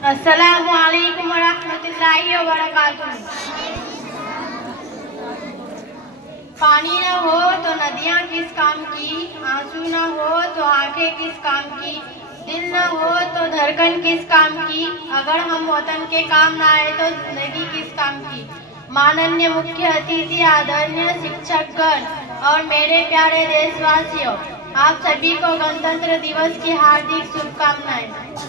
अस्सलामु अलैकुम वरहमतुल्लाहि वबरकातुहू। पानी न हो तो नदियाँ किस काम की, आंसू न हो तो आंखें किस काम की, दिल न हो तो धड़कन किस काम की, अगर हम वतन के काम न आए तो जिंदगी किस काम की। माननीय मुख्य अतिथि, आदरणीय शिक्षकगण और मेरे प्यारे देशवासियों, आप सभी को गणतंत्र दिवस की हार्दिक शुभकामनाएं।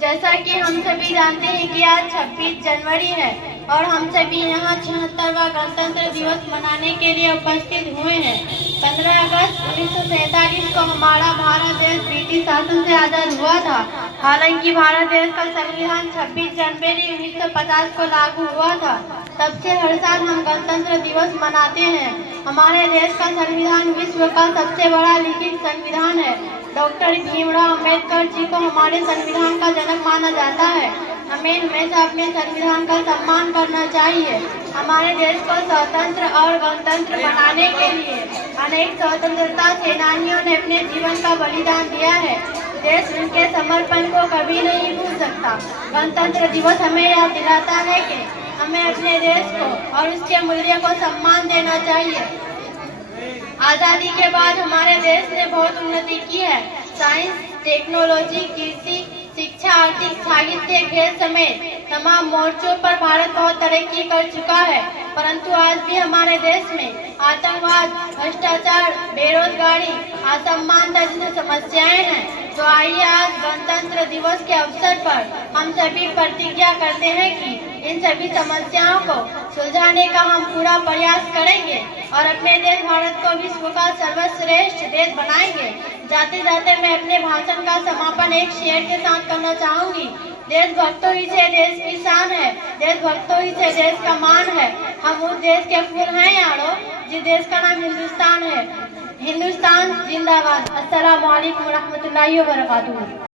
जैसा कि हम सभी जानते हैं कि आज 26 जनवरी है और हम सभी यहाँ 76वां गणतंत्र दिवस मनाने के लिए उपस्थित हुए हैं। 15 अगस्त 1947 को हमारा भारत देश ब्रिटिश शासन से आज़ाद हुआ था। हालांकि भारत देश का संविधान 26 जनवरी 1950 को लागू हुआ था। तब से हर साल हम गणतंत्र दिवस मनाते हैं। हमारे देश का संविधान विश्व का सबसे बड़ा लिखित संविधान है। डॉक्टर भीमराव अम्बेडकर जी को हमारे संविधान का जनक माना जाता है। हमें हमेशा अपने संविधान का सम्मान करना चाहिए। हमारे देश को स्वतंत्र और गणतंत्र बनाने के लिए अनेक स्वतंत्रता सेनानियों ने अपने जीवन का बलिदान दिया है। देश उनके समर्पण को कभी नहीं भूल सकता। गणतंत्र दिवस हमें याद दिलाता है कि हमें अपने देश को और उसके मूल्य को सम्मान देना चाहिए। आज़ादी के बाद हमारे देश ने बहुत उन्नति की है। साइंस, टेक्नोलॉजी, कृषि, शिक्षा, आर्थिक, साहित्य, खेल समेत तमाम मोर्चों पर भारत बहुत तरक्की कर चुका है। परंतु आज भी हमारे देश में आतंकवाद, भ्रष्टाचार, बेरोजगारी, असमानता जैसी समस्याएं हैं। तो आइए आज गणतंत्र दिवस के अवसर पर हम सभी प्रतिज्ञा करते हैं कि इन सभी समस्याओं को सुलझाने का हम पूरा प्रयास करेंगे और अपने देश भारत को विश्व का सर्वश्रेष्ठ देश बनाएंगे। जाते जाते मैं अपने भाषण का समापन एक शेर के साथ करना चाहूंगी। देशभक्तों ही से देश की शान है, देशभक्तों ही से देश का मान है। हम उस देश के फूल हैं यारो, जिस देश का नाम हिंदुस्तान है। हिंदुस्तान जिंदाबाद। अस्सलामु अलैकुम वरहमतुल्लाहि वबरकातुहू।